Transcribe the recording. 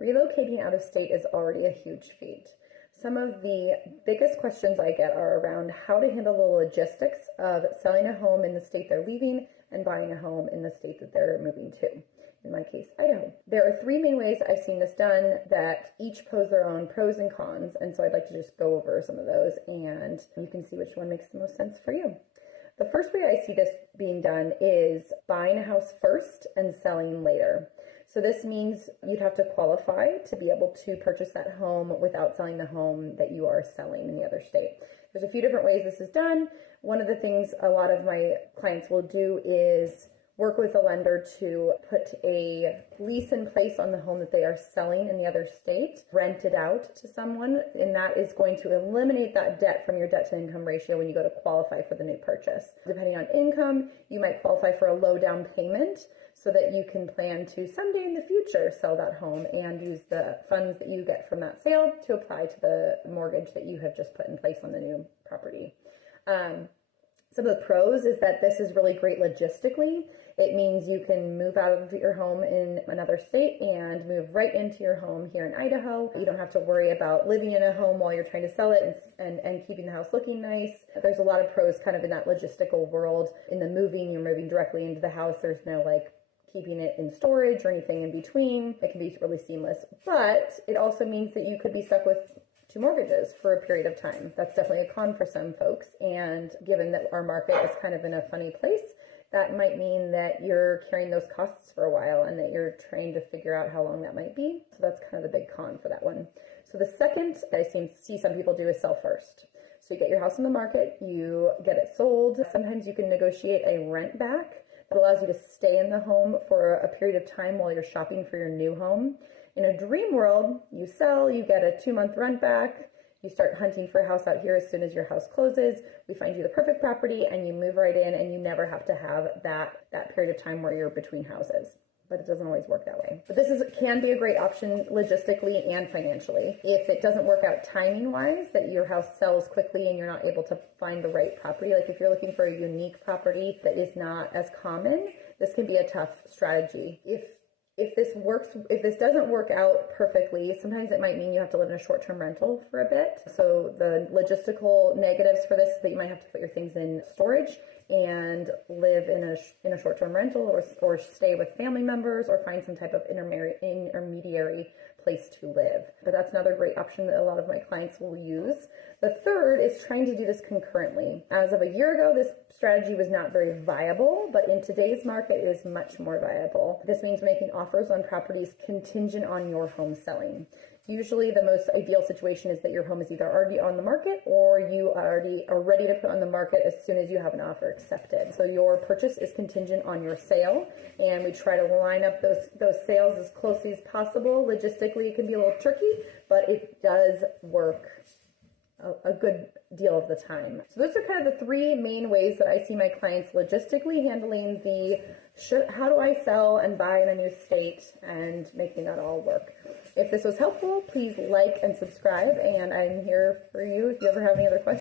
Relocating out of state is already a huge feat. Some of the biggest questions I get are around how to handle the logistics of selling a home in the state they're leaving and buying a home in the state that they're moving to. In my case, Idaho. There are three main ways I've seen this done that each pose their own pros and cons, and so I'd like to just go over some of those and you can see which one makes the most sense for you. The first way I see this being done is buying a house first and selling later. So this means you'd have to qualify to be able to purchase that home without selling the home that you are selling in the other state. There's a few different ways this is done. One of the things a lot of my clients will do is work with a lender to put a lease in place on the home that they are selling in the other state, rent it out to someone, and that is going to eliminate that debt from your debt to income ratio when you go to qualify for the new purchase. Depending on income, you might qualify for a low down payment so that you can plan to someday in the future sell that home and use the funds that you get from that sale to apply to the mortgage that you have just put in place on the new property. Some of the pros is that this is really great logistically. It means you can move out of your home in another state and move right into your home here in Idaho. You don't have to worry about living in a home while you're trying to sell it and keeping the house looking nice. There's a lot of pros kind of in that logistical world. In the moving, you're moving directly into the house. There's no keeping it in storage or anything in between. It can be really seamless. But it also means that you could be stuck with two mortgages for a period of time. That's definitely a con for some folks. And given that our market is kind of in a funny place, that might mean that you're carrying those costs for a while and that you're trying to figure out how long that might be. So that's kind of the big con for that one. So the second I see some people do is sell first. So you get your house on the market, you get it sold. Sometimes you can negotiate a rent back that allows you to stay in the home for a period of time while you're shopping for your new home. In a dream world, you sell, you get a 2-month rent back, you start hunting for a house out here as soon as your house closes, we find you the perfect property and you move right in and you never have to have that period of time where you're between houses. But it doesn't always work that way. But this can be a great option logistically and financially. If it doesn't work out timing-wise, that your house sells quickly and you're not able to find the right property, like if you're looking for a unique property that is not as common, this can be a tough strategy. If this doesn't work out perfectly, sometimes it might mean you have to live in a short-term rental for a bit. So the logistical negatives for this is that you might have to put your things in storage and live in a short-term rental or stay with family members or find some type of intermediary place to live. But that's another great option that a lot of my clients will use. The third is trying to do this concurrently. As of a year ago, this strategy was not very viable, but in today's market, it is much more viable. This means making offers on properties contingent on your home selling. Usually the most ideal situation is that your home is either already on the market or you already are ready to put on the market as soon as you have an offer accepted. So your purchase is contingent on your sale, and we try to line up those sales as closely as possible. Logistically, it can be a little tricky, but it does work a good deal of the time. So those are kind of the three main ways that I see my clients logistically handling how do I sell and buy in a new state and making that all work. If this was helpful, please like and subscribe, and I'm here for you if you ever have any other questions.